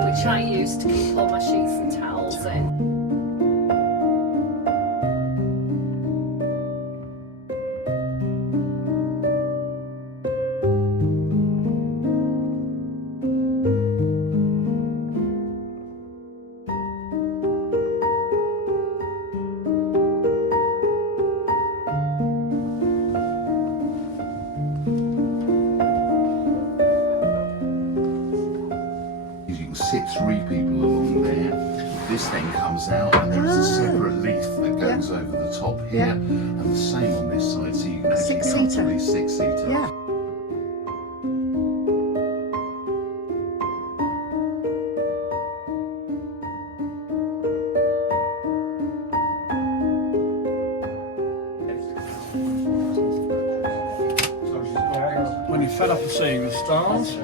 Which I use to keep all my sheets and towels in. Sit 3 people along there. This then comes out and there is a separate leaf that goes over the top here, and the same on this side, so you can actually comfortably 6-seater. Yeah. When you're fed up of seeing the stars.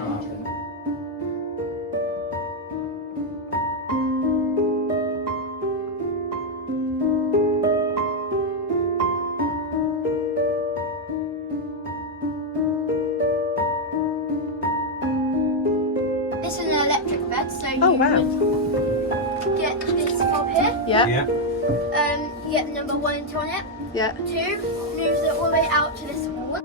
This is an electric bed, so you Oh wow. would get this fob here. Yeah. You get the number 1 and 2 on it. Yeah. 2 moves it all the way out to this wall.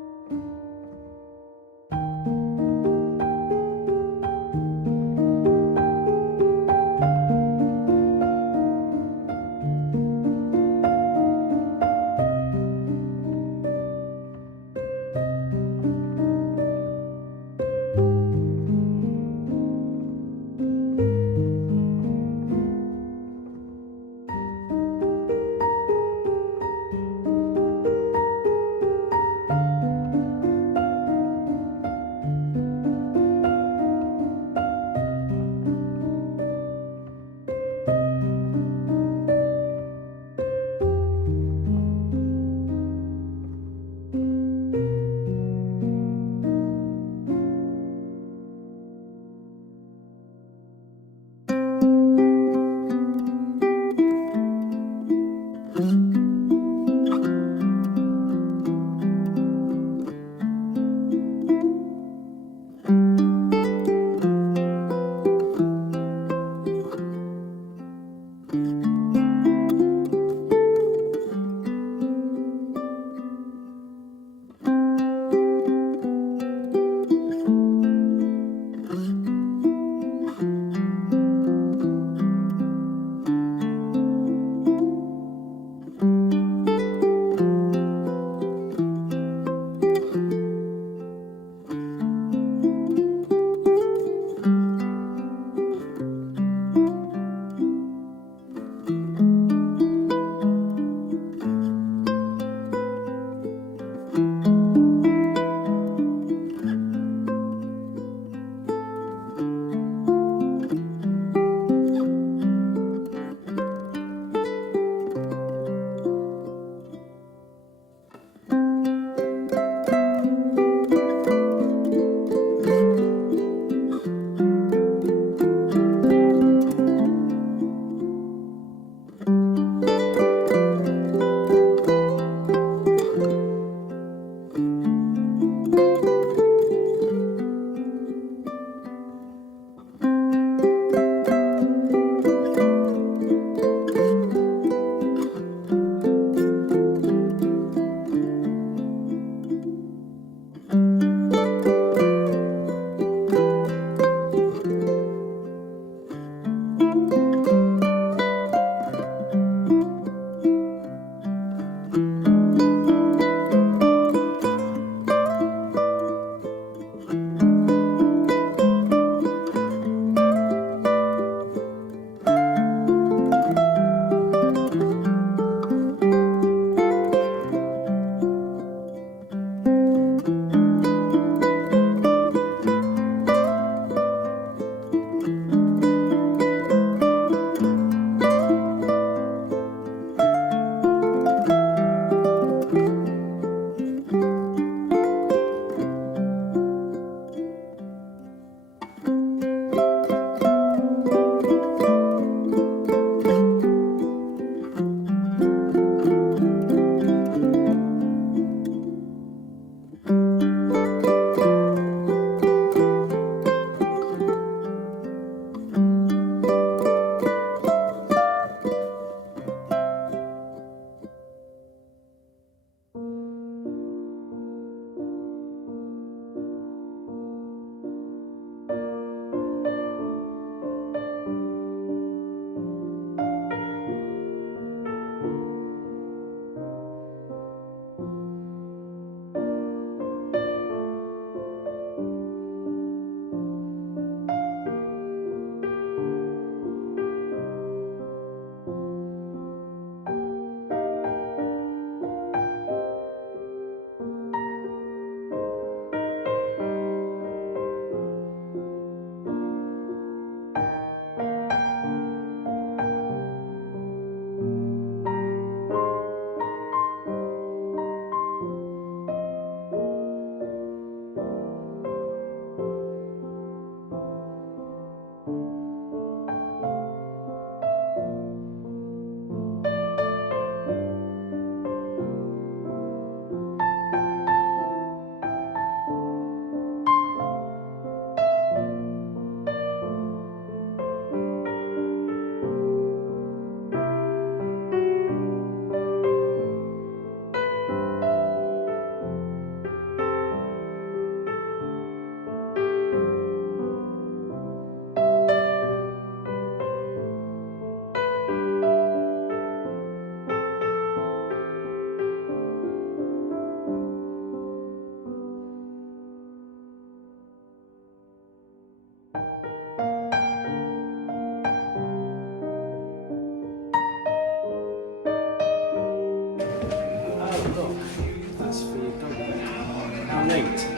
neat.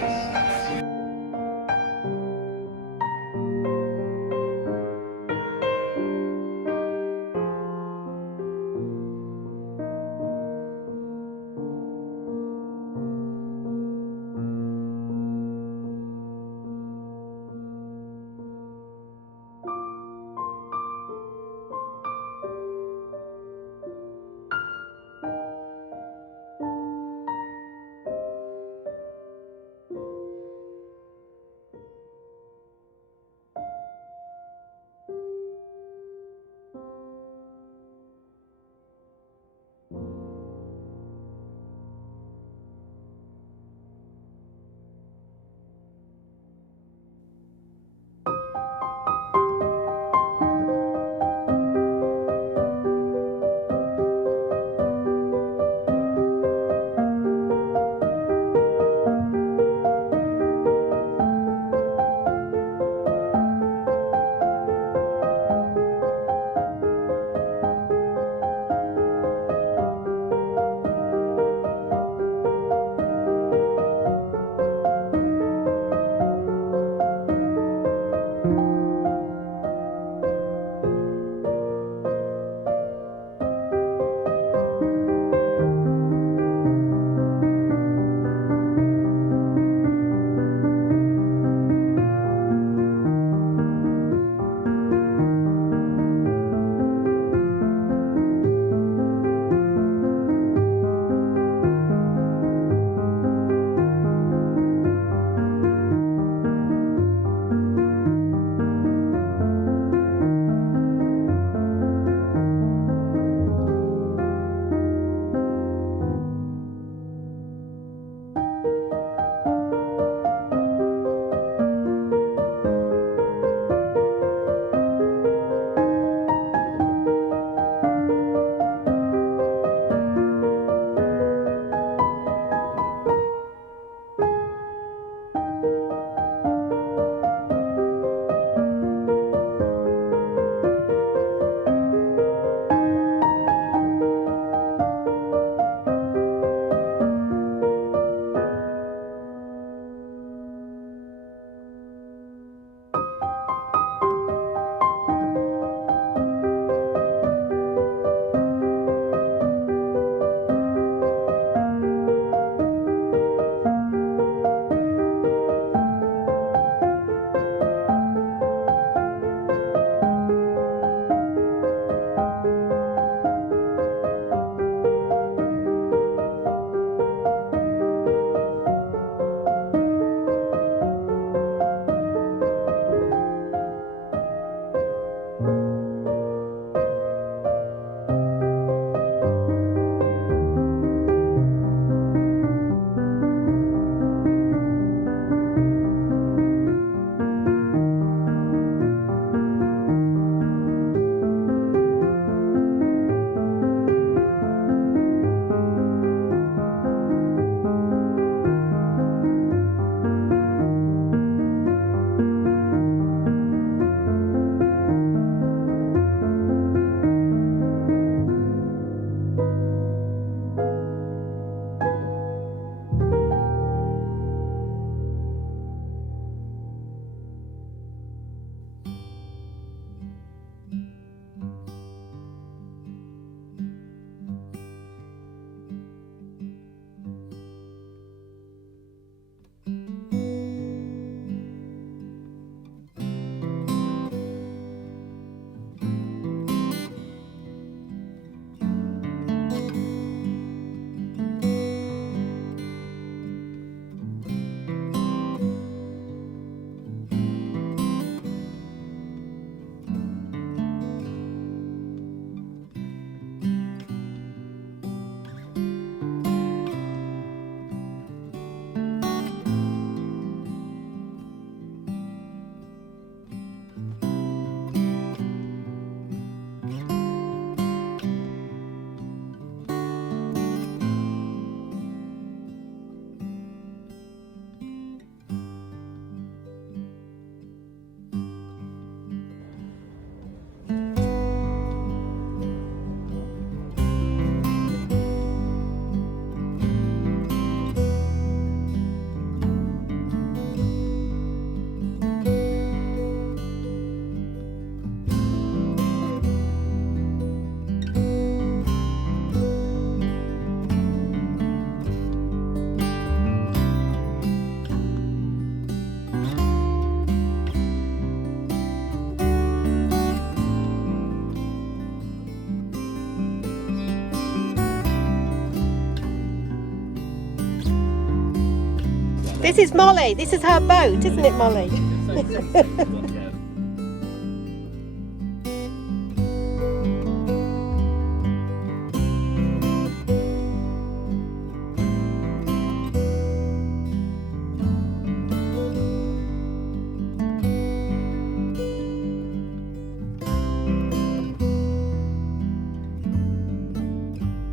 This is Molly. This is her boat, isn't it, Molly?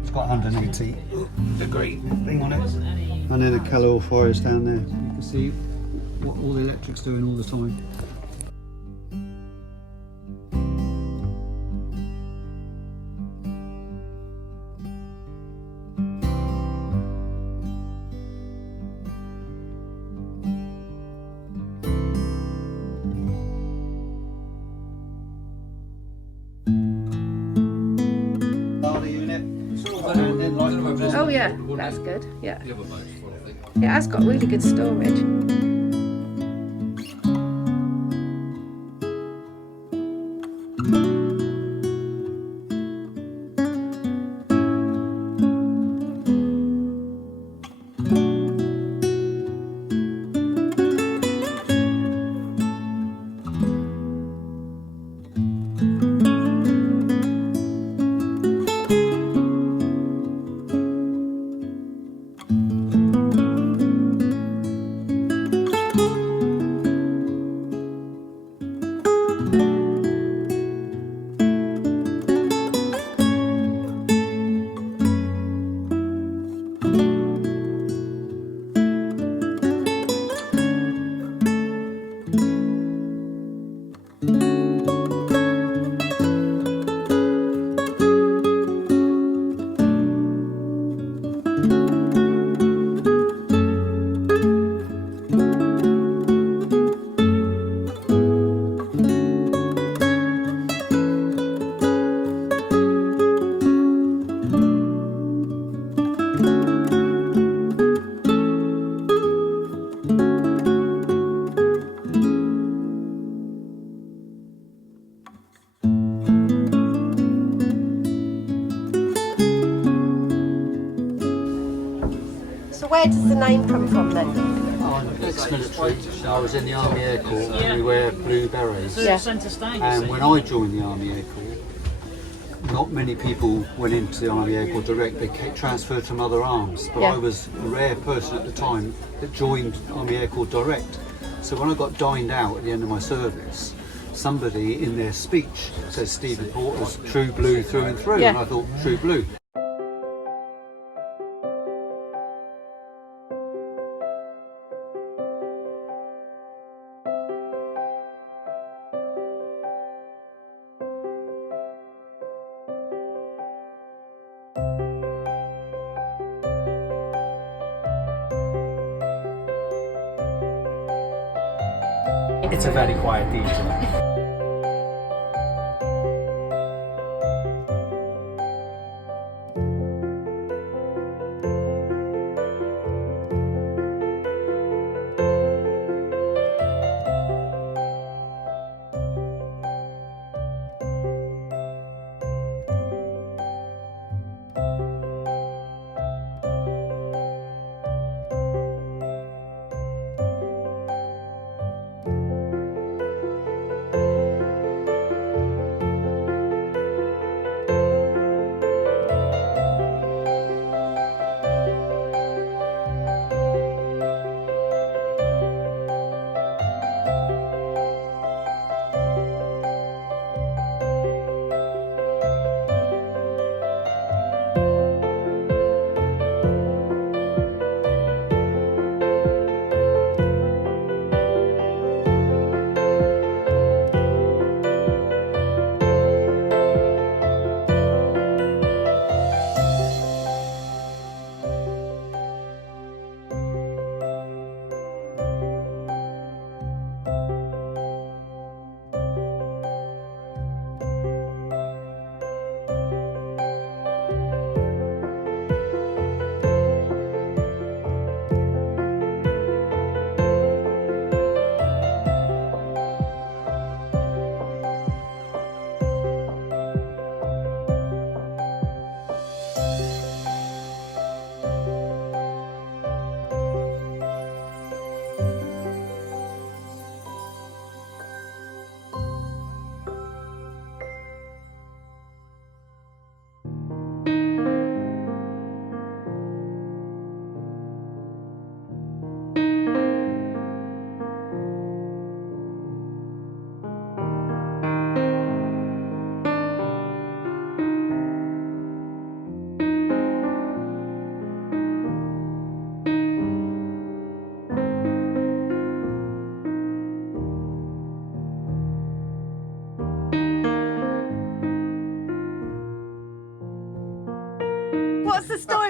It's got 180 degree thing on it. And then a caloric forest down there. You can see what all the electric's doing all the time. Oh yeah, that's good. Yeah. It has got really good storage. Where does the name come from then? I'm ex-military. I was in the Army Air Corps and we wear blue berets. Yeah. And when I joined the Army Air Corps, not many people went into the Army Air Corps direct. They transferred from other arms. But Yeah. I was a rare person at the time that joined Army Air Corps direct. So when I got dined out at the end of my service, somebody in their speech said Stephen Porter's true blue through and through. Yeah. And I thought, true blue. It's a very quiet DJ.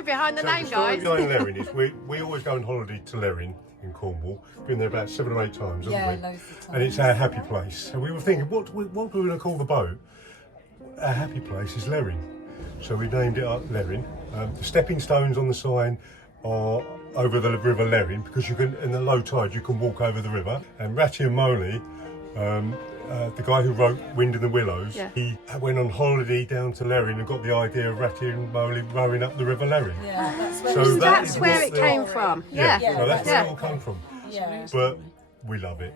story behind the name, the story guys. behind Lerrin is we always go on holiday to Lerrin in Cornwall. Been there about 7 or 8 times, haven't we? Loads of times. And it's our happy place. So we were thinking, what we're going to call the boat? Our happy place is Lerrin. So we named it up Lerrin. The stepping stones on the sign are over the River Lerrin, because you can, in the low tide, you can walk over the river. And Ratty and Moley, the guy who wrote Wind in the Willows, he went on holiday down to Lerrin and got the idea of Ratty and Moley rowing up the River Lerrin. Yeah, that's where, So That's where it came from. Yeah. So that's where it all come from. yeah. But we love it.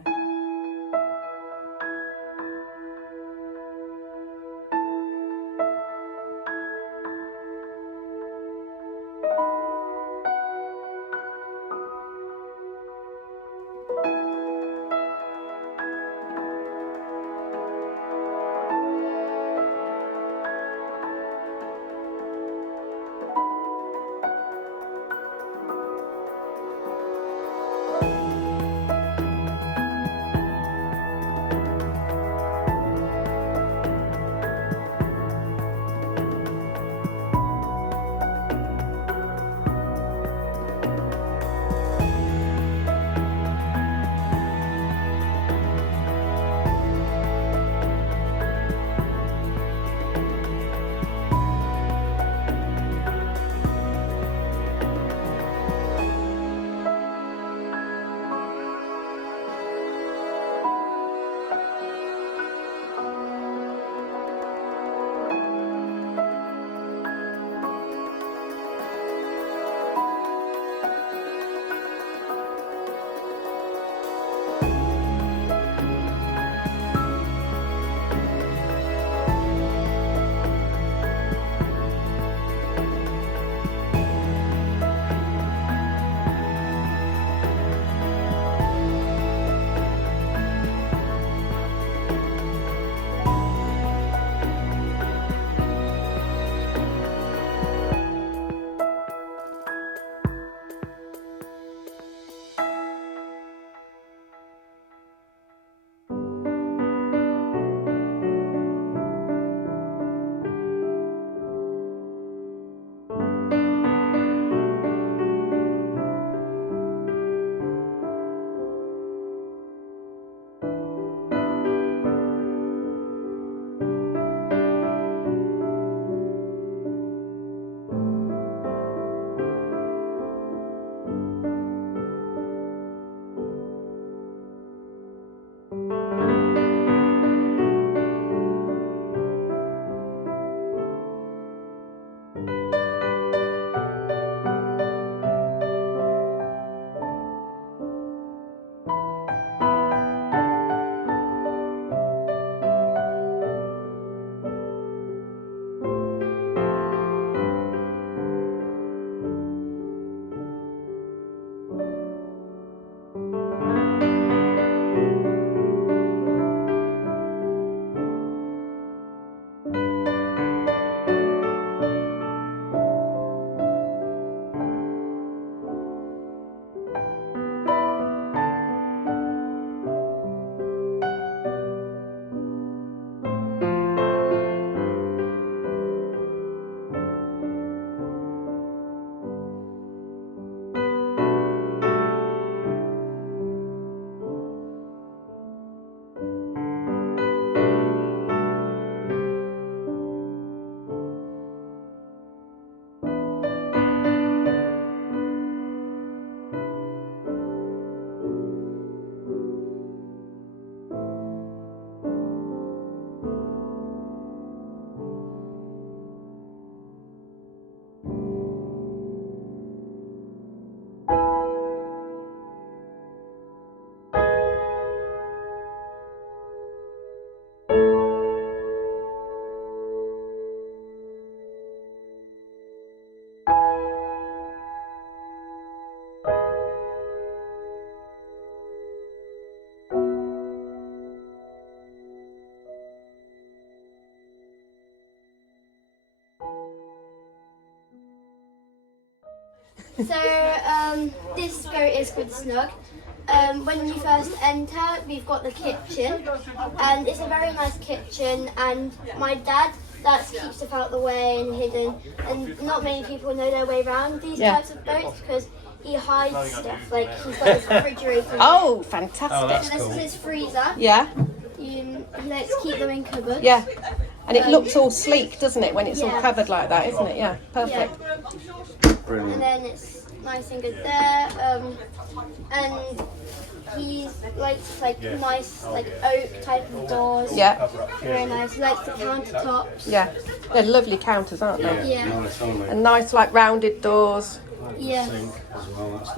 So this boat is called Snug. When you first enter, we've got the kitchen, and it's a very nice kitchen. And my dad that keeps stuff out of the way and hidden. And not many people know their way around these types of boats because he hides stuff. Like he's got his refrigerator. Oh, fantastic. Oh, that's And this is his freezer. Yeah, He likes to keep them in cupboards. yeah. And it looks all sleek, doesn't it, when it's all Yeah. covered like that, isn't it? Yeah, perfect. And then it's nice and good there. And he likes like nice like oak type of doors. Yeah, Very nice. He likes the countertops. yeah. They're lovely counters, aren't they? Yeah. And nice, like, rounded doors. Yeah.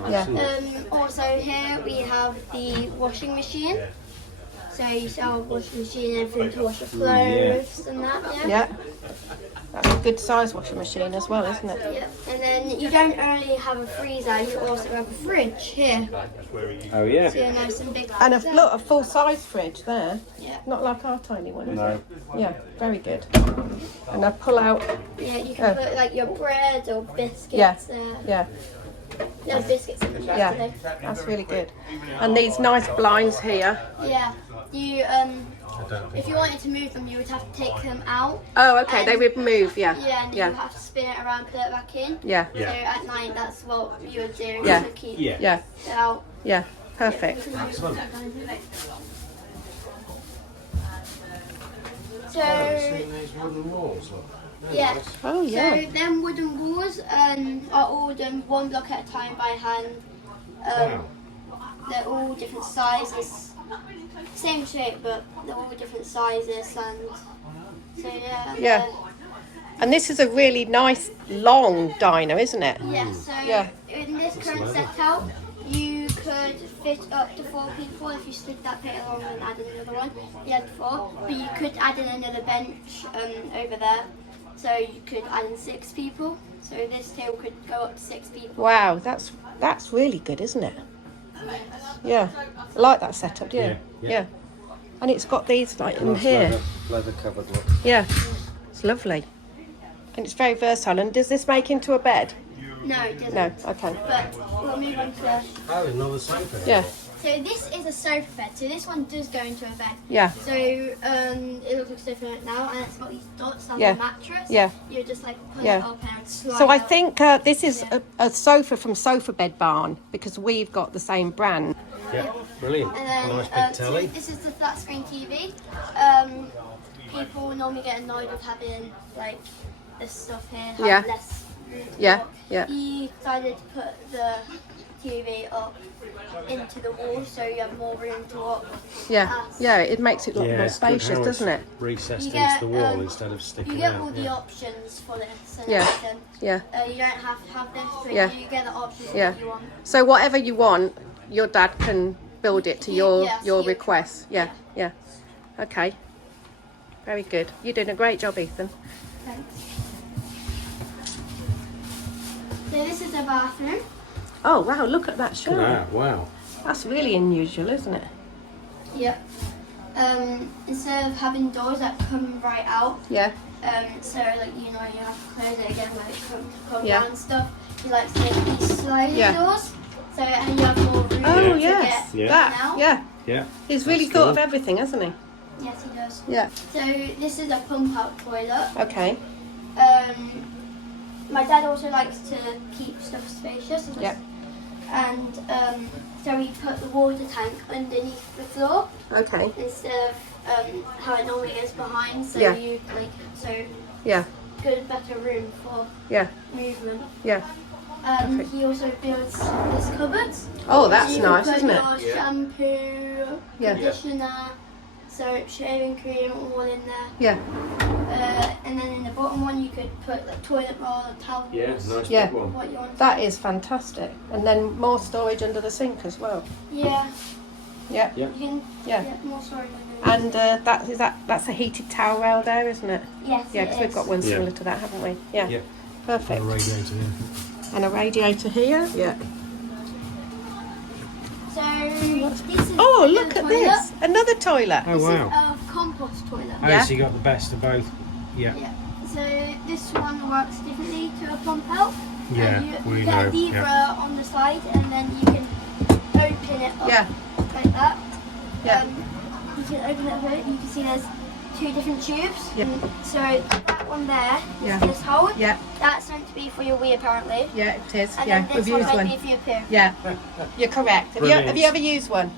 Yeah. Also here we have the washing machine. So you sell a washing machine and everything to wash the clothes and that. Yeah. Yeah. That's a good size washing machine as well, isn't it? Yeah. And then you don't only have a freezer, you also have a fridge here. Oh yeah. So you're nice and big. And look, a full-size fridge there. Yeah. Not like our tiny one, is No. it? Yeah, very good. And I pull out, Yeah, you can put like your bread or biscuits Yeah. there. yeah, There's biscuits in the fridge yeah, today. that's really good. And these nice blinds here. Yeah. You if you wanted to move them, you would have to take them out. Oh, okay, they And- would move, yeah. Yeah, and Yeah. you have to spin it around, put it back in. Yeah, So at night, that's what you would do Yeah. to keep Yeah. yeah, it out. yeah, perfect. So yeah. Oh, yeah. So them wooden walls are all done one block at a time by hand. They're all different sizes, same shape, but they're all different sizes, and so yeah. Yeah. And this is a really nice, long diner, isn't it? Yeah. So Yeah. in this current setup, you could fit up to 4 people if you split that bit along and add another one. You had 4, but you could add in another bench over there, so you could add in 6 people. So this table could go up to 6 people. Wow, that's really good, isn't it? Yeah, I like that setup, yeah. Yeah. And it's got these like in here. Leather covered look. Yeah, it's lovely. And it's very versatile. And does this make into a bed? No, it doesn't. No, okay. But we'll move on to. Oh, another sofa. Yeah, So this is a sofa bed. So this one does go into a bed. yeah, So it looks different now, and it's got these dots on Yeah. the mattress. Yeah. You just like pull Yeah. it up and it would slide So I out. think this is a sofa from Sofa Bed Barn because we've got the same brand. Yeah, brilliant. And then Nice big so telly. this is the flat screen TV. People normally get annoyed with having like this stuff here. Have Yeah. Less room to Yeah, walk. yeah. He decided to put the TV up into the wall so you have more room to walk. Yeah, yeah, it makes it look more it's good spacious, how it's doesn't it? Recessed You into get, the wall um, instead of sticking You get out. all the yeah. options for this and Yeah. everything. Yeah, You don't have to have this, but Yeah. you get the options Yeah. that you want. so whatever you want, your dad can build it to your Yes, your you- request. Yeah, yeah. Okay, very good. You're doing a great job, Ethan. Thanks. So this is the bathroom. Oh wow, look at that shower. Wow. That's really unusual, isn't it? Yep. Instead of having doors that come right out, Yeah, so like you have to close it again when it come Yeah. down and stuff. He likes to make these sliding Yeah. doors, so and you have more room Oh to yes, get that. out. Yeah, Yeah. he's really That's thought cool. of everything, hasn't he? Yes, he does. Yeah. So this is a pump out toilet. Okay. My dad also likes to keep stuff spacious. Yeah. And so we put the water tank underneath the floor Okay. instead of how it normally is behind. So Yeah. you Yeah. good, better room for Yeah. movement. Yeah. Perfect. He also builds this cupboards. Oh, that's So you can nice, put isn't it? your shampoo, Yeah. conditioner, soap, shaving cream, all in there. Yeah. And then in the bottom one, you could put like toilet roll, towels. Yeah, nice Yeah. big one. What you want. That is fantastic. And then more storage under the sink as well. Yeah. Yeah. Yeah. You can Yeah. get more storage on there. And that's a heated towel rail there, isn't it? Yes. Yeah, it because we've is. got one Yeah. similar to that, haven't we? Yeah. Yeah. Perfect. And a radiator here. And a radiator here. Yeah. So this is Oh, another look at toilet. this. Another toilet. Oh This wow. is a compost toilet. Oh, Yeah. so you got the best of both. Yeah. Yeah. So this one works differently to a pump out. Yeah, You we get know, a lever yeah. on the side, and then you can open it up Yeah. like that. Yeah. You can open it up. You can see there's 2 different tubes. Yeah. So that one there is Yeah. this hole. Yeah. That's meant to be for your wee apparently. Yeah, it is. And Yeah, then we've this one used might one. be for your poo. Yeah, you're correct. Have Brilliant. you ever used one?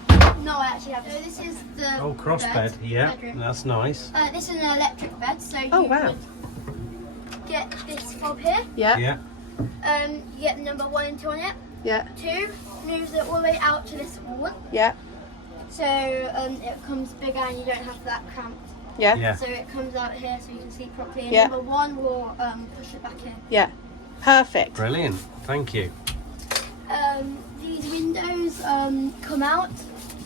No, I actually haven't. So this is the Oh, cross bed. Yeah, bedroom. that's nice. This is an electric bed, so Oh, you wow. would get this fob here. Yeah. Yeah. You get the number 1 and 2 on it. Yeah. 2 moves it all the way out to this wall. Yeah. So it becomes bigger and you don't have that cramped. Yeah. Yeah. So it comes out here so you can sleep properly. And Yeah. number 1 will push it back in. Yeah. Perfect. Brilliant. Thank you. These windows come out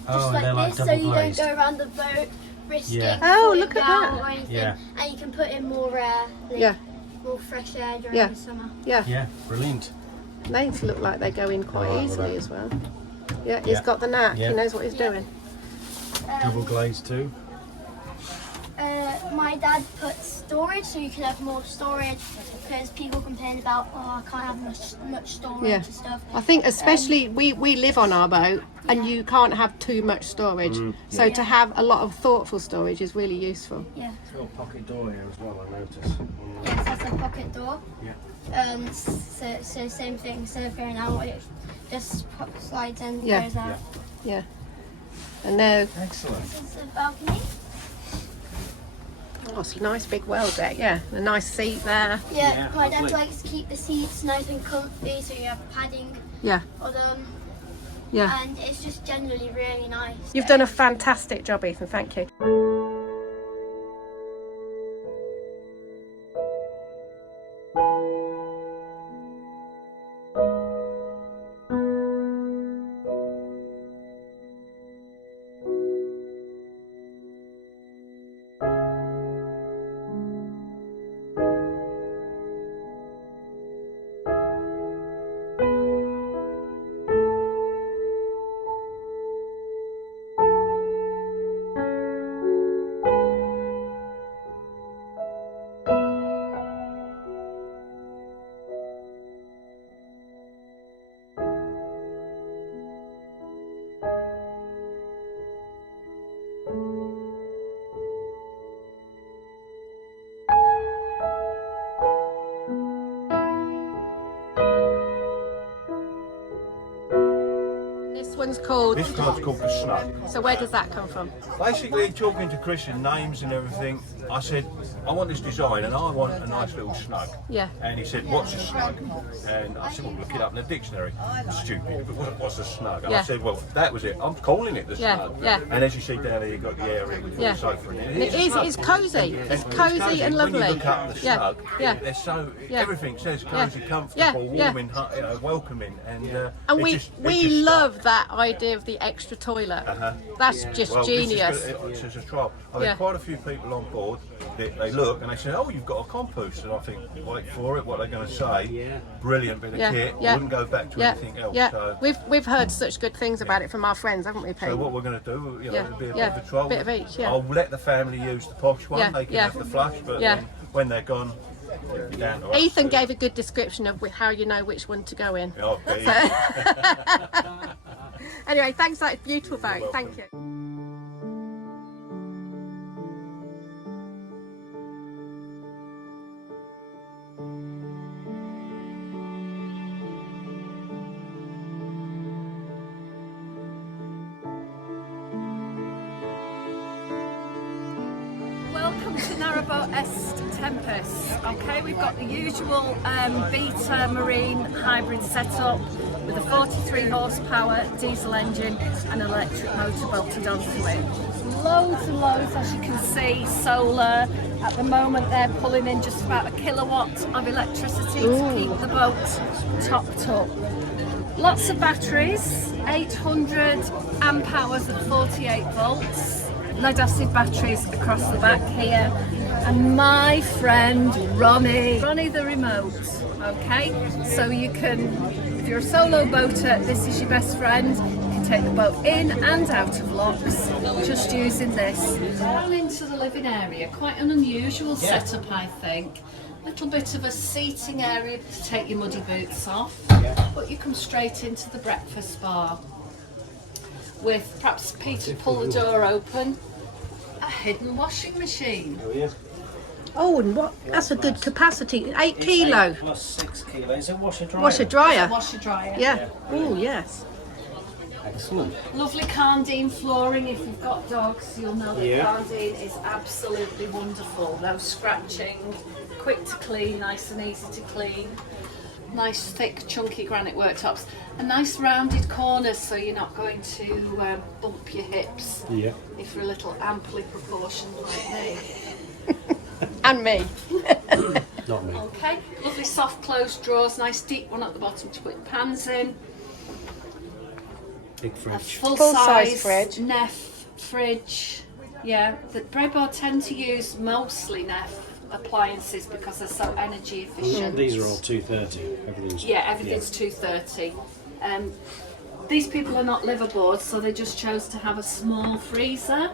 Oh, just they're like like this, so double you glazed. don't go around the boat risking Yeah. Oh, falling look at down that. or anything. Yeah. And you can put in more air, like Yeah. more fresh air during Yeah. the summer. Yeah. Yeah, brilliant. They look like they go in quite Oh, I easily love as well. Yeah, he's Yeah. got the knack. Yeah. He knows what he's Yeah. doing. Double glazed too. My dad puts storage so you can have more storage because people complain about, oh, I can't have much storage Yeah. and stuff. I think especially we live on our boat and you can't have too much storage. So to have a lot of thoughtful storage is really useful. Yeah. Got a pocket door here as well, I noticed. Yes, that's a pocket door. Yeah. So same thing, instead of going out, it just slides in, Yeah. goes out. Yeah. And now, Excellent. This is the balcony. oh, it's a nice big well deck. Yeah, a nice seat there. Yeah, Yeah, my dad lovely. likes to keep the seats nice and comfy, so you have padding Yeah. on them, Yeah. and it's just generally really nice. You've done a fantastic job, Ethan. Thank you. This one's called. This one's called the Snug. So where does that come from? Basically, talking to Chris and names and everything, I said, I want this design and I want a nice little snug. Yeah. And he said, what's a snug? And I said, well, look it up in the dictionary. Stupid, but what's a snug? And Yeah. I said, well, that was it. I'm calling it the Yeah, snug. yeah. And as you see down there, you've got the area with Yeah. the sofa in it. It is. snug. It's cosy. It's And cosy and lovely. When you look up the Yeah. snug, Yeah. they're so, Yeah. everything says Yeah. cosy, comfortable, Yeah. warming, welcoming. And, And it we just- it we just love stuck. that idea of the extra toilet. That's just Well, genius. This is a trial. I've Yeah. had quite a few people on board. They look and they say, "Oh, you've got a compost," and I think, "Wait for it. What are they going to say?" Yeah. Brilliant bit of Yeah, kit. yeah. Wouldn't go back to Yeah, anything else. yeah. So, We've heard such good things about it from our friends, haven't we, Pete? so what we're going to do, you know, Yeah, it'll be a yeah. bit of a trial. Bit of each, yeah. I'll let the family use the posh one. Yeah, They can yeah. have the flush, but Yeah. then when they're gone, it'll be down to us. Ethan gave a good description of how you know which one to go in. Oh, Pete. Anyway, thanks for that beautiful boat. Thank you. Welcome to Narrowboat Est Tempest. Okay, we've got the usual Beta Marine hybrid setup with a 43 horsepower diesel engine and electric motor bolted onto it. Loads and loads, as you can see, solar. At the moment they're pulling in just about a kilowatt of electricity to keep the boat topped up. Lots of batteries, 800 amp hours at 48 volts. Lead acid batteries across the back here, and my friend Ronnie the remote. Okay, so you can, if you're a solo boater, this is your best friend. You can take the boat in and out of locks just using this. Down into the living area, quite an unusual setup, I think. Little bit of a seating area to take your muddy boots off, but you come straight into the breakfast bar. With perhaps Peter pull the door open. hidden washing machine. Oh yeah. Oh, and what? That's a good capacity. 8 kilo. 8 plus 6 kilos. Is it washer dryer? Washer dryer. Washer dryer. Yeah. Oh, yes. Excellent. Lovely Cardine flooring. If you've got dogs, you'll know that Yeah. Cardine is absolutely wonderful. No scratching, quick to clean, nice and easy to clean. Nice thick chunky granite worktops. And nice rounded corners so you're not going to bump your hips Yeah. if you're a little amply proportioned like me. And me. Not me. Okay, lovely soft closed drawers, nice deep one at the bottom to put your pans in. Big A fridge. Full-size full-size fridge. Neff fridge. Yeah, the Braid Bar tend to use mostly Neff appliances because they're so energy efficient. These are all 230. Everything's. Yeah, everything's 230. These people are not liveaboard, so they just chose to have a small freezer,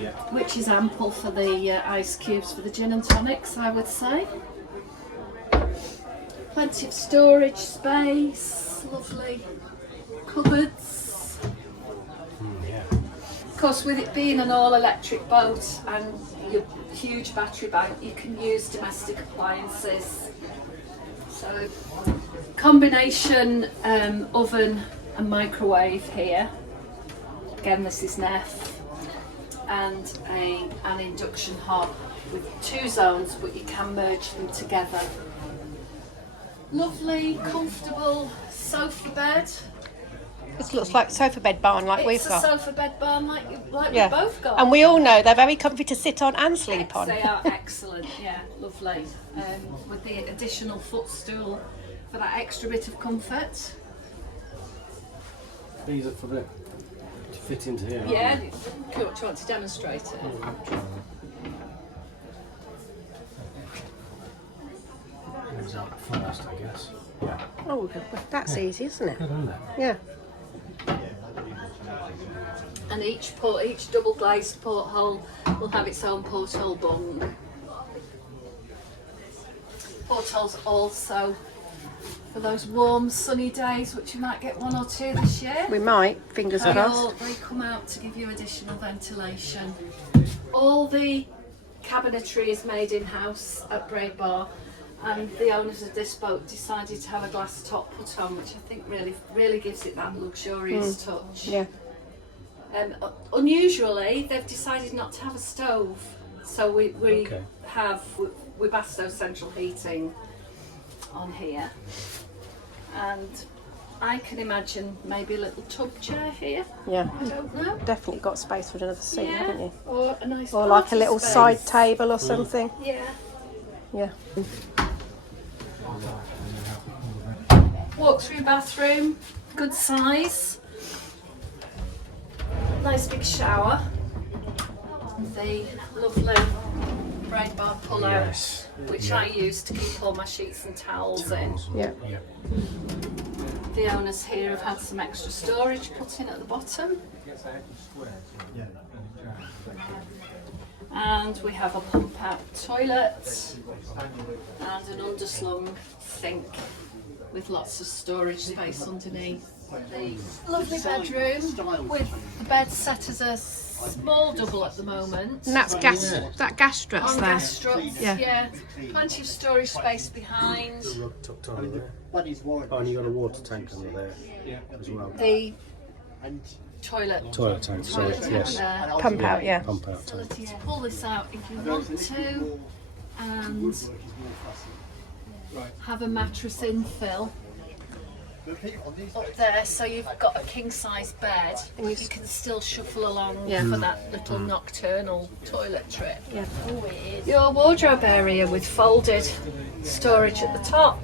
Yeah. which is ample for the ice cubes for the gin and tonics, I would say. Plenty of storage space, lovely cupboards. Yeah. Of course, with it being an all-electric boat and your huge battery bank, you can use domestic appliances. So, combination oven and microwave here. Again, this is Neff. And an induction hob with 2 zones, but you can merge them together. Lovely, comfortable sofa bed. This looks like sofa bed barn like we've It's a got. sofa bed barn like Yeah. we've both got. And we all know they're very comfy to sit on and sleep on. They are excellent, yeah, lovely. With the additional footstool for that extra bit of comfort. These are for the to fit into here. aren't Yeah, they? do you want to demonstrate it? These are first, I guess. Yeah. Oh, that's easy, isn't it? Good, isn't it? Yeah. And each double glazed porthole will have its own porthole bung. Portholes also for those warm sunny days, which you might get 1 or 2 this year. We might, fingers crossed. They come out to give you additional ventilation. All the cabinetry is made in-house at Braid Bar, and the owners of this boat decided to have a glass top put on, which I think really gives it that luxurious touch. Yeah. Unusually, they've decided not to have a stove, so we Okay. have with Basto central heating on here, and I can imagine maybe a little tub chair here. Yeah. I don't know. Definitely got space for another seat, haven't you? Or a nice Or like a party little space. side table or something. Yeah. Yeah. Walk-through bathroom, good size. Nice big shower. The lovely Braid Bar pull-out, Yes. which I use to keep all my sheets and towels in. Yeah. Yeah. The owners here have had some extra storage put in at the bottom. And we have a pump-out toilet and an underslung sink with lots of storage space underneath. The lovely bedroom with the bed set as a small double at the moment. And that's gas. That gas struts On there. gas struts, Yeah. yeah. Plenty of storage space behind. Rug tucked under there. Oh, and you got a water tank under there as well. The toilet. Toilet tank, sorry, Toilet yes. there. Pump out, yeah. Pump out tank. Facility to pull this out if you want to, and have a mattress infill up there, so you've got a king size bed and you can still shuffle along for that little nocturnal toilet trip. Yeah. Your wardrobe area with folded storage at the top,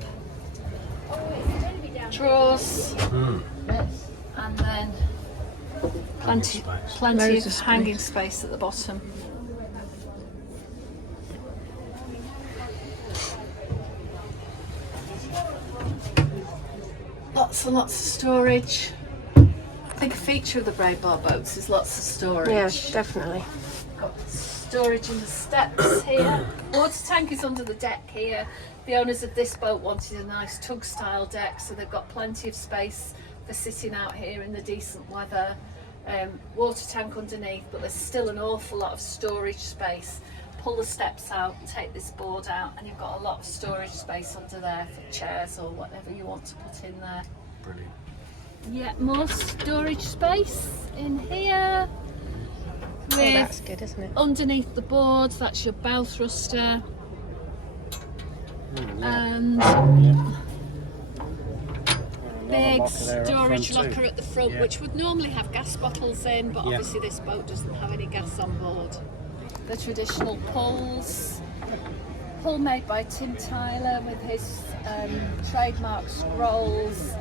drawers, and then plenty Loads of of hanging space at the bottom. Lots and lots of storage. I think a feature of the Braid Bar boats is lots of storage. Yeah, definitely. Got storage in the steps here. Water tank is under the deck here. The owners of this boat wanted a nice tug style deck, so they've got plenty of space for sitting out here in the decent weather. water tank underneath, but there's still an awful lot of storage space. Pull the steps out, take this board out, and you've got a lot of storage space under there for chairs or whatever you want to put in there. Brilliant. Yeah, more storage space in here. Oh, that's good, isn't it? Underneath the boards, that's your bow thruster. And big storage locker at the front, which would normally have gas bottles in, but obviously this boat doesn't have any gas on board. The traditional pulls. Pull made by Tim Tyler with his trademark scrolls,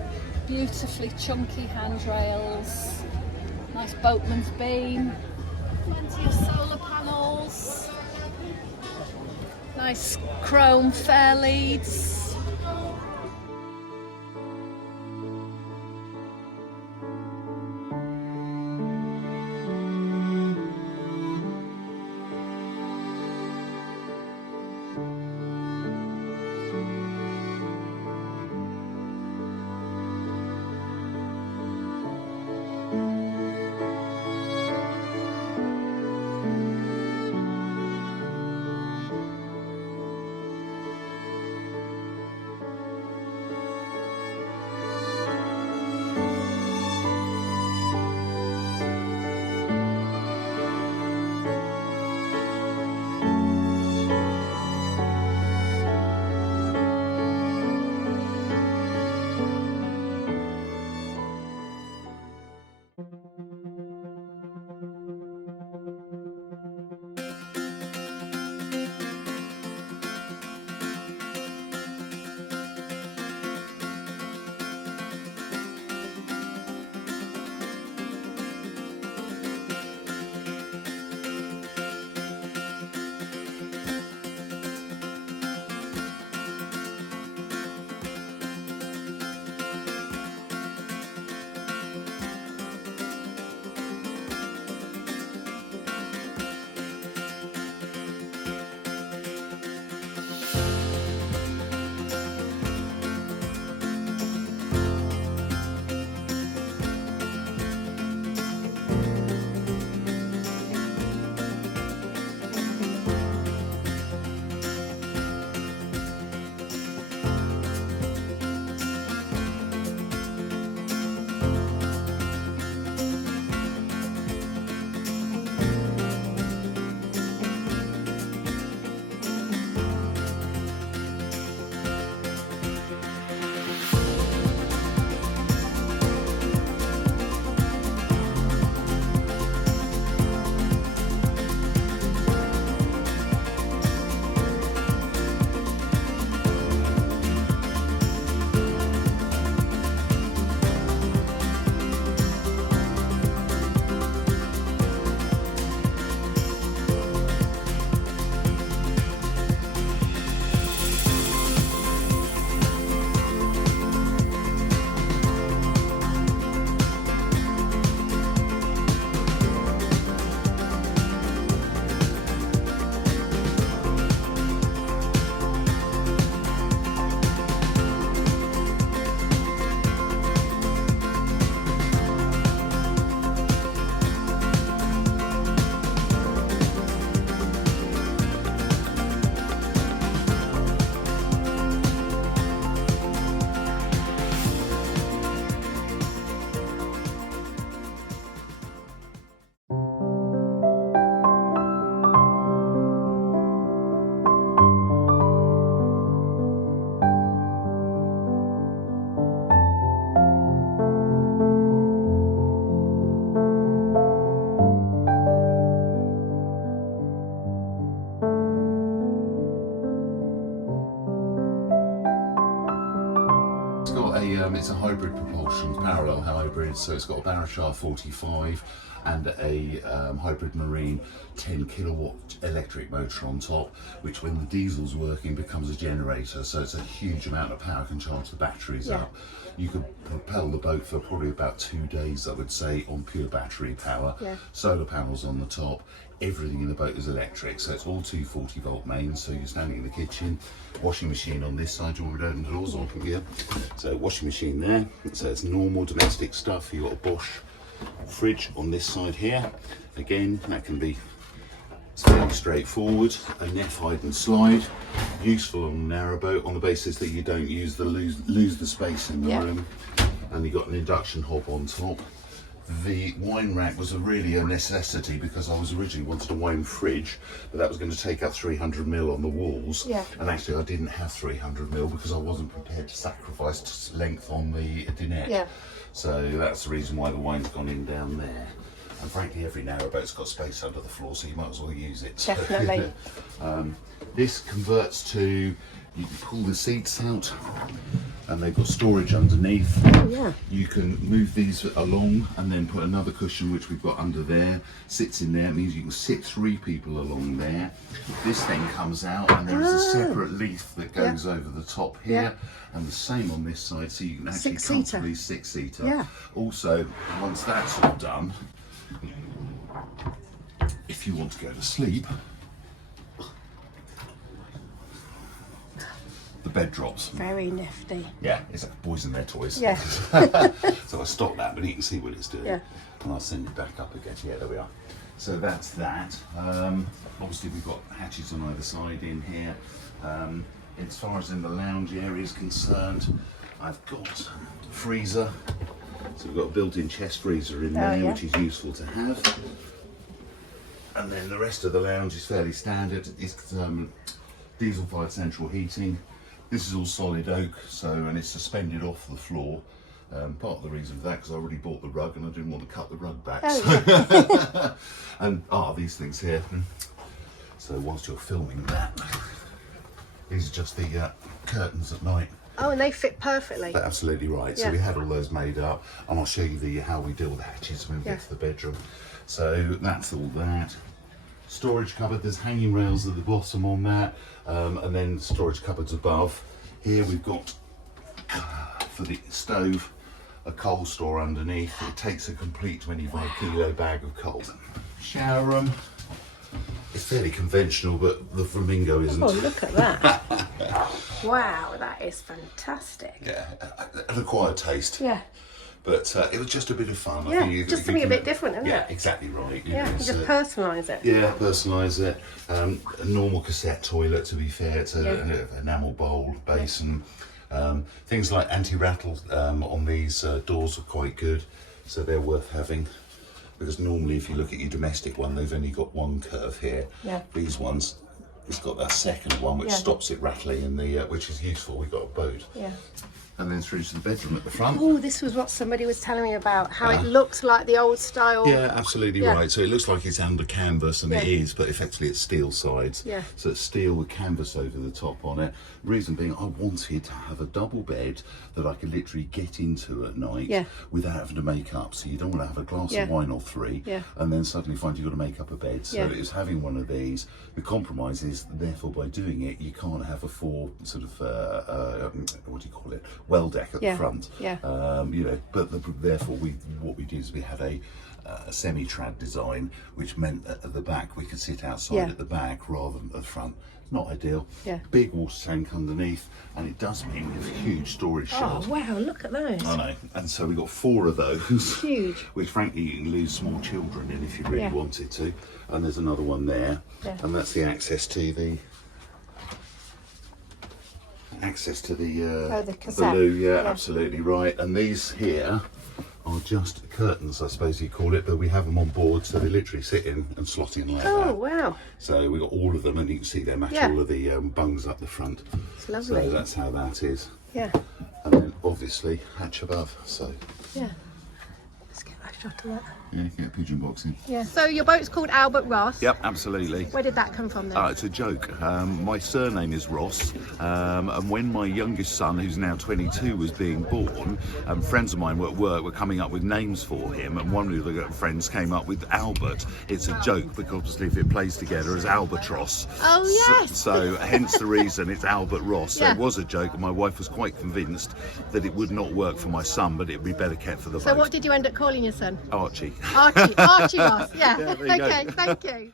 beautifully chunky handrails, nice boatman's beam, plenty of solar panels, nice chrome fair leads. It's a hybrid propulsion, parallel hybrid, so it's got a Barrashar 45 and a hybrid marine 10 kilowatt electric motor on top, which when the diesel's working becomes a generator, so it's a huge amount of power, can charge the batteries up. You could propel the boat for probably about 2 days, I would say, on pure battery power. Solar panels on the top. Everything in the boat is electric, so it's all 240 volt mains. So you're standing in the kitchen, washing machine on this side. Do you want me to open the doors? So washing machine there. So it's normal domestic stuff. You've got a Bosch Fridge on this side here. Again, that can be fairly straightforward. A net hide and slide, useful on a narrowboat on the basis that you don't lose the space in the room. And you've got an induction hob on top. The wine rack was really a necessity because I was originally wanted a wine fridge, but that was going to take up 300mm on the walls. And actually I didn't have 300mm because I wasn't prepared to sacrifice length on the dinette. So that's the reason why the wine's gone in down there. And frankly, every narrowboat's got space under the floor, so you might as well use it. Definitely. This converts to, you can pull the seats out and they've got storage underneath. You can move these along and then put another cushion, which we've got under there, sits in there. It means you can sit 3 people along there. This then comes out and there is a separate leaf that goes over the top here. And the same on this side, so you can actually comfortably 6-seater. Also, once that's all done, if you want to go to sleep, the bed drops. Very nifty. Yeah, it's like boys and their toys. So I stopped that, but you can see what it's doing. And I'll send it back up again. Yeah, there we are. So that's that. Obviously we've got hatches on either side in here. As far as in the lounge area is concerned, I've got a freezer. So we've got a built-in chest freezer in there, which is useful to have. And then the rest of the lounge is fairly standard. It's diesel-fired central heating. This is all solid oak, and it's suspended off the floor. Part of the reason for that, because I already bought the rug and I didn't want to cut the rug back. And these things here. So whilst you're filming that, these are just the curtains at night. Oh, and they fit perfectly. That's absolutely right. So we had all those made up, and I'll show you how we deal with the hatches when we get to the bedroom. So that's all that. Storage cupboard, there's hanging rails at the bottom on that, and then storage cupboards above. Here we've got, for the stove, a coal store underneath. It takes a complete 25-kilo bag of coal. Shower room. It's fairly conventional, but the flamingo isn't. Oh, look at that. Wow, that is fantastic. Yeah, an acquired taste. Yeah. But it was just a bit of fun. Yeah, I think just something a bit different, isn't it? Yeah, exactly right. Yeah, you just personalise it. Yeah, personalise it. A normal cassette toilet, to be fair. It's an enamel bowl, basin. Things like anti-rattle on these doors are quite good, so they're worth having. Because normally if you look at your domestic one, they've only got one curve here. These ones, it's got that second one which stops it rattling in the, which is useful. We've got a boat. And then through to the bedroom at the front. Oh, this was what somebody was telling me about, how it looks like the old style. Yeah, absolutely right. So it looks like it's under canvas, and it is, but effectively it's steel sides. So it's steel with canvas over the top on it. Reason being, I wanted to have a double bed that I could literally get into at night without having to make up. So you don't want to have a glass of wine or 3 and then suddenly find you've got to make up a bed. So it was having one of these. The compromise is, therefore, by doing it, you can't have a 4 sort of, what do you call it? Well deck at the front, you know, but therefore what we did is we had a semi-trad design, which meant that at the back we could sit outside at the back rather than at the front. Not ideal. Big water tank underneath, and it does mean we have a huge storage shed. Oh wow, look at those. I know, and so we got 4 of those. Huge. Which frankly you can lose small children in if you really wanted to. And there's another one there, and that's the access to the the cassette. loo, absolutely right. And these here are just curtains, I suppose you call it, but we have them on board, so they literally sit in and slot in like that. Oh wow. So we've got all of them, and you can see they match all of the bungs up the front. It's lovely. So that's how that is. Yeah. And then obviously hatch above, so. Yeah. Let's get a shot of that. Yeah, get a pigeon box in. Yeah. So your boat's called Albert Ross. Yep, absolutely. Where did that come from then? It's a joke. My surname is Ross, and when my youngest son, who's now 22, was being born, friends of mine at work were coming up with names for him, and one of the friends came up with Albert. It's a joke because obviously if it plays together as albatross. Oh yes. So hence the reason it's Albert Ross. So it was a joke, and my wife was quite convinced that it would not work for my son, but it would be better kept for the boat. So what did you end up calling your son? Archie. Archie Ross, yeah. There you Okay, go. thank you.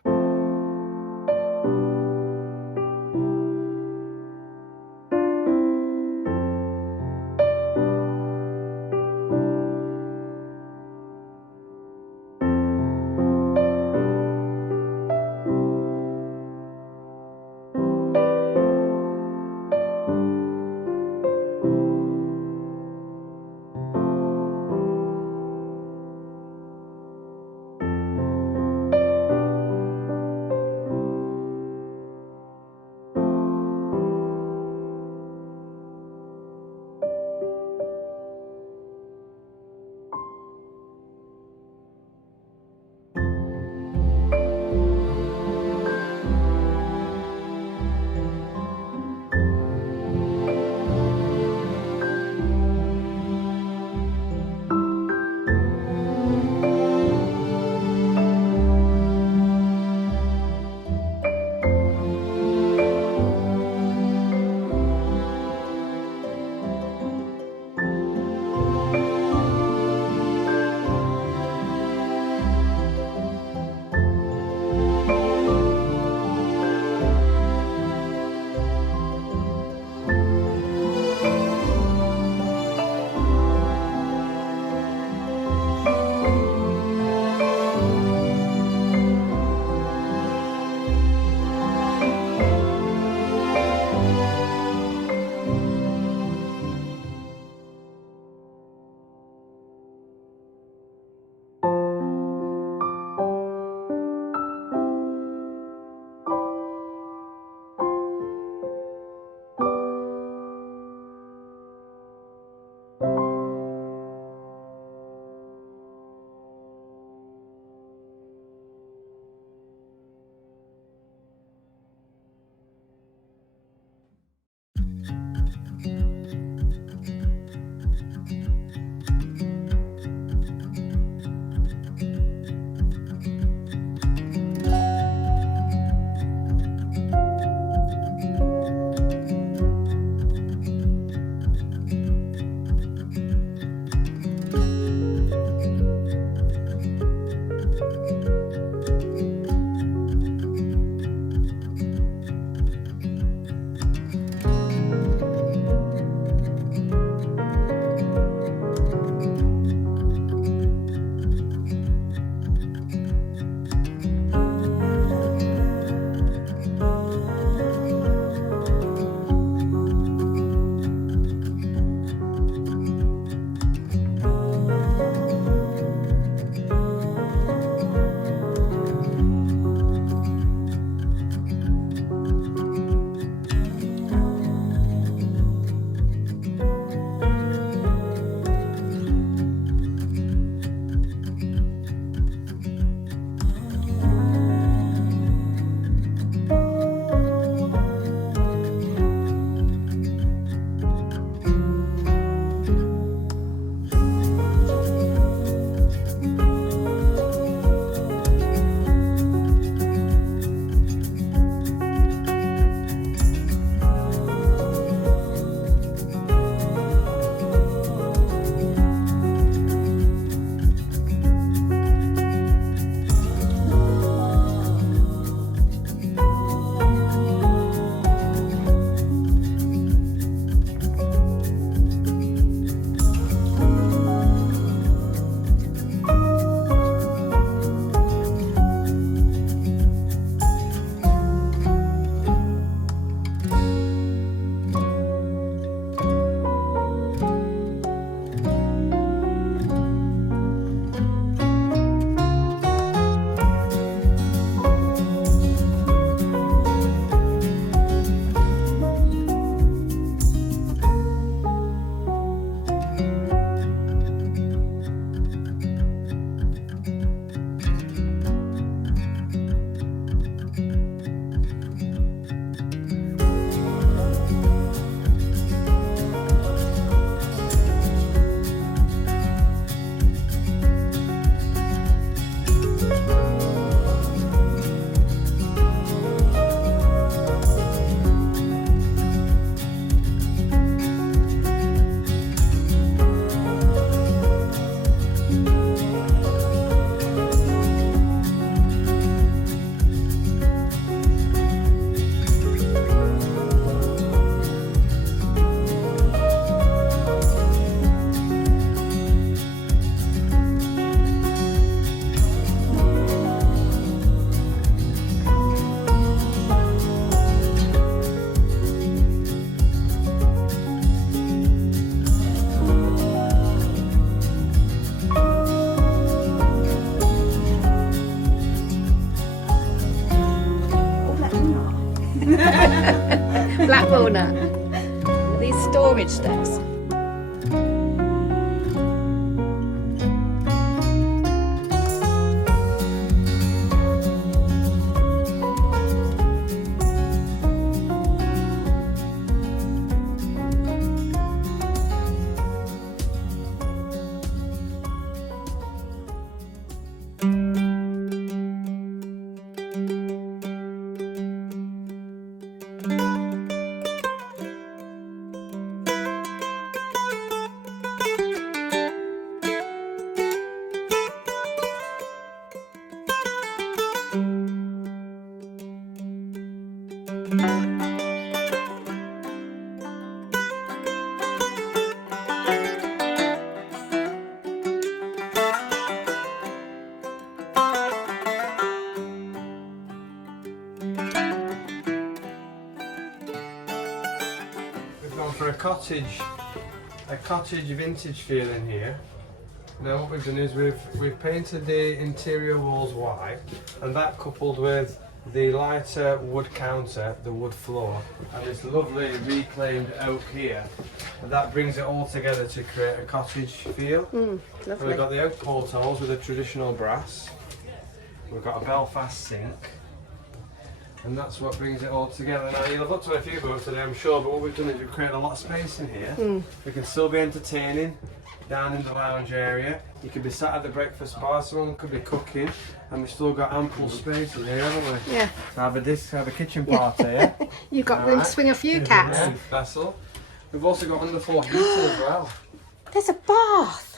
corner. These storage steps. For a cottage vintage feel in here. Now what we've done is we've painted the interior walls white, and that coupled with the lighter wood counter, the wood floor, and this lovely reclaimed oak here, and that brings it all together to create a cottage feel. So we've got the oak portholes with a traditional brass. We've got a Belfast sink. And that's what brings it all together. Now you'll have looked at a few boats today, I'm sure, but what we've done is we've created a lot of space in here. We can still be entertaining down in the lounge area. You could be sat at the breakfast bar, someone could be cooking, and we've still got ample space in here, haven't we? Yeah. To have a kitchen party here. You've got room to swing a few cats. Yeah, vessel. We've also got underfloor heating as well. There's a bath.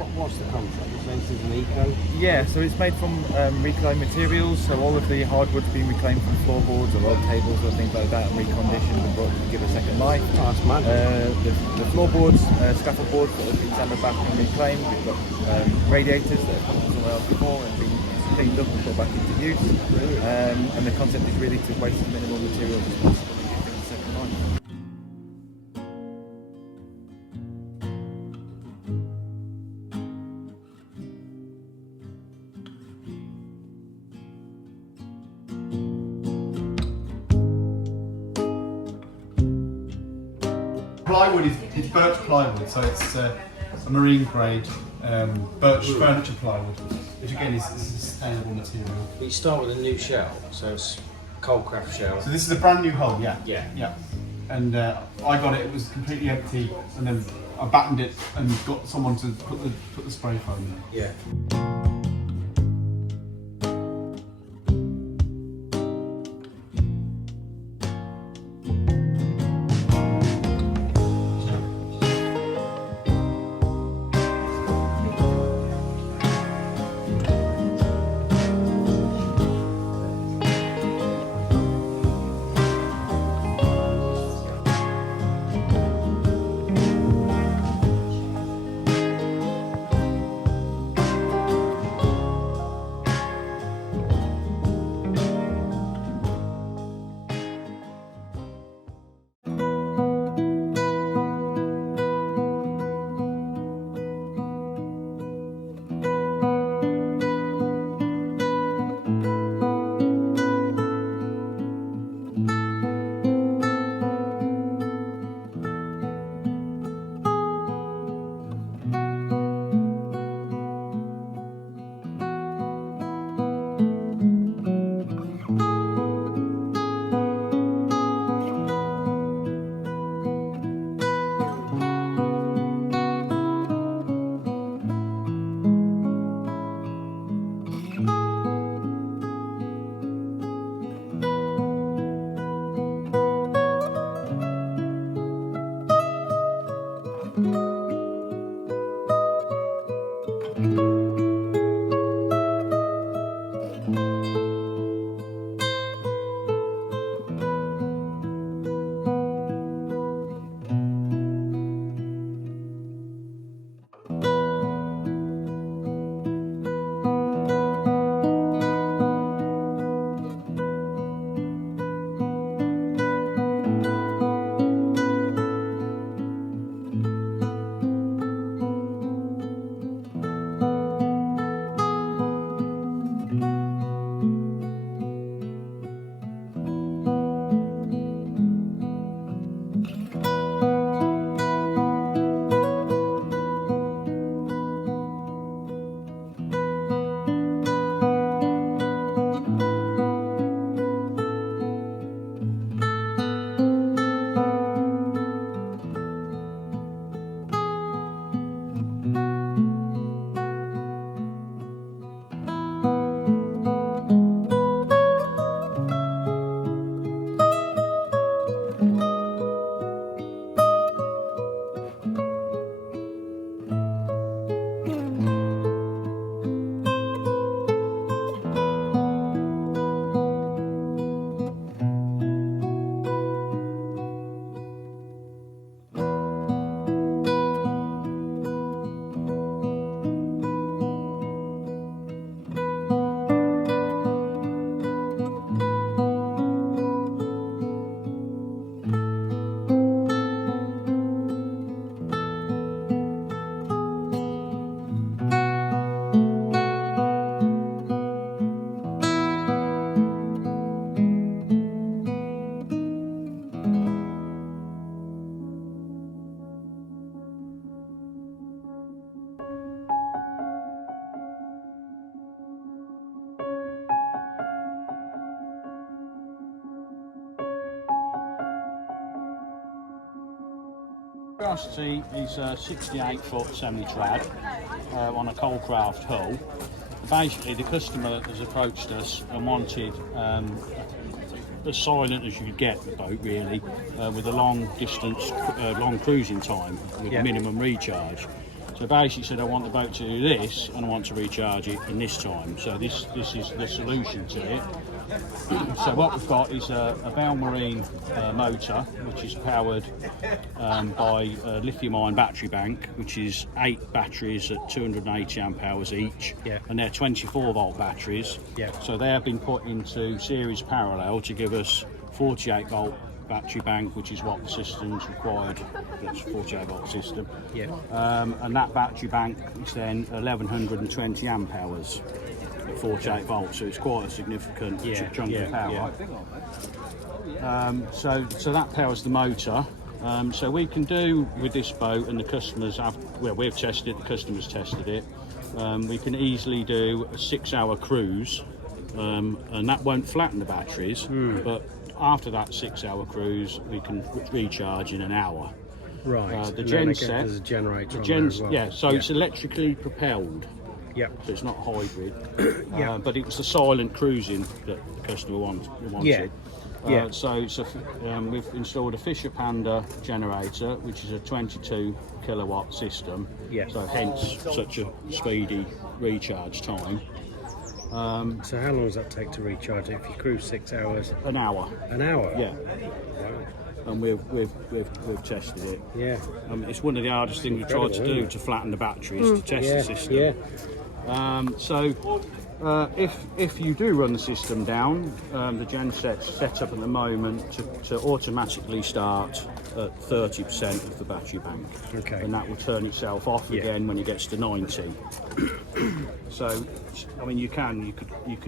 What's the contract? This is an eco? Yeah, so it's made from reclaimed materials, so all of the hardwood's been reclaimed from floorboards or old tables or things like that and reconditioned and brought to give a second life. Oh, that's mad. The floorboards, scaffold boards that have been sanded back and reclaimed. We've got radiators that have come from somewhere else before and been cleaned up and put back into use. And the concept is really to waste as minimal materials as possible and give things a second life. Plywood is birch plywood, so it's a marine grade birch furniture plywood, which again is a sustainable material. You start with a new shell, so it's Coldcraft shell. So this is a brand new hull, yeah. Yeah. And I got it was completely empty, and then I battened it and got someone to put the spray foam in. Yeah. Curiosity is a 68-foot semi-trad on a Coulter hull. Basically, the customer has approached us and wanted as silent as you could get the boat, really, with a long distance, long cruising time with a minimum recharge. So basically said I want the boat to do this and I want to recharge it in this time. So this is the solution to it. So what we've got is a bow marine motor, which is powered by a lithium-ion battery bank, which is 8 batteries at 280 amp hours each, and they're 24-volt batteries. So they have been put into series parallel to give us 48-volt battery bank, which is what the system's required. It's a 48-volt system. And that battery bank is then 1120 amp hours. 48 volts, so it's quite a significant chunk of power. So that powers the motor. So we can do with this boat, and the customers have, well, we've tested it, the customers tested it. We can easily do a 6-hour cruise, and that won't flatten the batteries. But after that 6-hour cruise, we can recharge in an hour. Right. The gen set, there's a generator on the gen, there as well. so it's electrically propelled. So it's not hybrid, but it was the silent cruising that the customer wanted. So we've installed a Fisher Panda generator, which is a 22 kilowatt system. So hence such a speedy recharge time. So how long does that take to recharge it? If you cruise 6 hours? An hour. An hour? Yeah. And we've tested it. It's one of the hardest things we tried to do to flatten the batteries, to test the system. If you do run the system down, the genset's set up at the moment to automatically start at 30% of the battery bank, and that will turn itself off again when it gets to 90. So, I mean, you can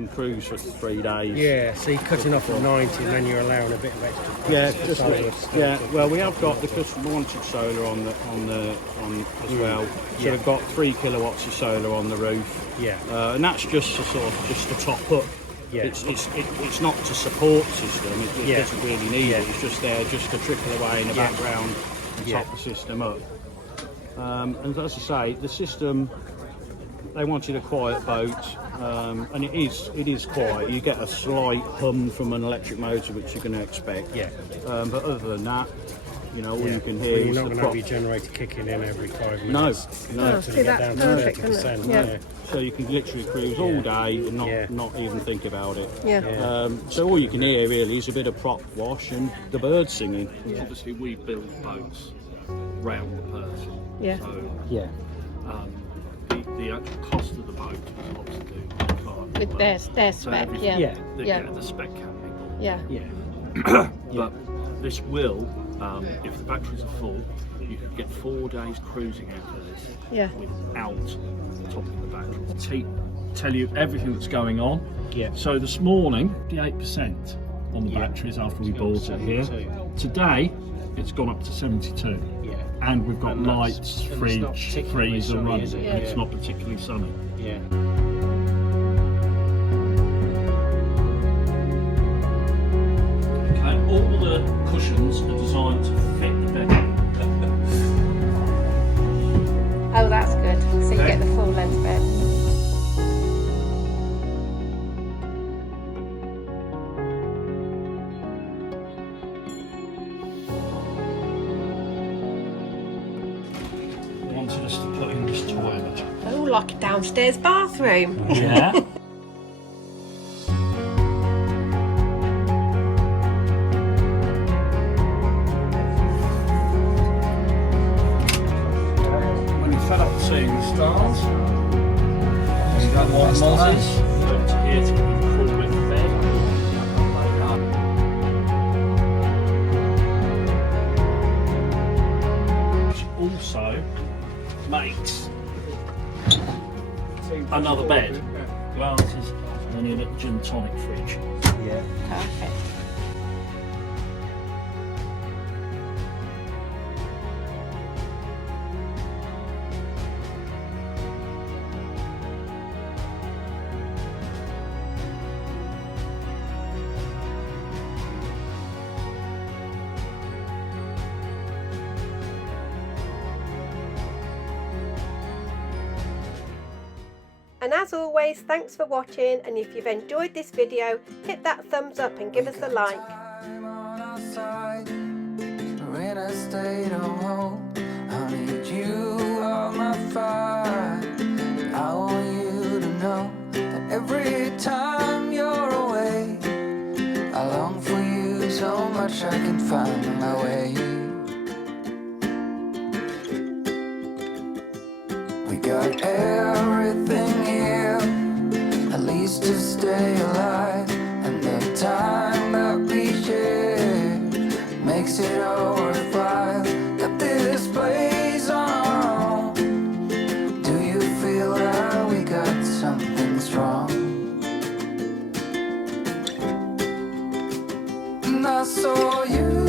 cruise for 3 days. So you're cutting off at 90, and then you're allowing a bit of extra. Well, we have got the customer wanted solar on as well. So we've got 3 kilowatts of solar on the roof. And that's just to just to top up. It's not to support system. It doesn't really need it. It's just there just to trickle away in the background and top the system up. And as I say, the system, they wanted a quiet boat, and it is quiet. You get a slight hum from an electric motor, which you're going to expect. But other than that, all you can hear is you're not the going to have your generator kicking in every 5 minutes. No. See, that's perfect, isn't it? So you can literally cruise all day and not even think about it. So all you can hear really is a bit of prop wash and the birds singing. Obviously we build boats round the person. So the actual cost of the boat is obviously with their spec, the spec capping. But this will, if the batteries are full, you could get 4 days cruising out of this without topping the battery. Tell you everything that's going on. So this morning, 58% on the batteries after we bought it here. Today, it's gone up to 72. And we've got lights, fridge, freezer running. It's not particularly sunny. Okay, all the cushions are designed to fit the bed. oh, that's good. So you get the full length bed. Wanted us to put in this toilet. Oh, like a downstairs bathroom. Yeah. When you're fed up seeing the stars, you've got one Moses, over here to give you a full width bed. Which also makes another bed. Glasses and a little gin tonic fridge. Perfect. And as always, thanks for watching, and if you've enjoyed this video, hit that thumbs up and give us a like. When I stayed home, I need you on my fire. We got everything here, at least to stay alive. And the time that we share makes it all worthwhile. Got this place on our own. Do you feel that we got something strong? And I saw you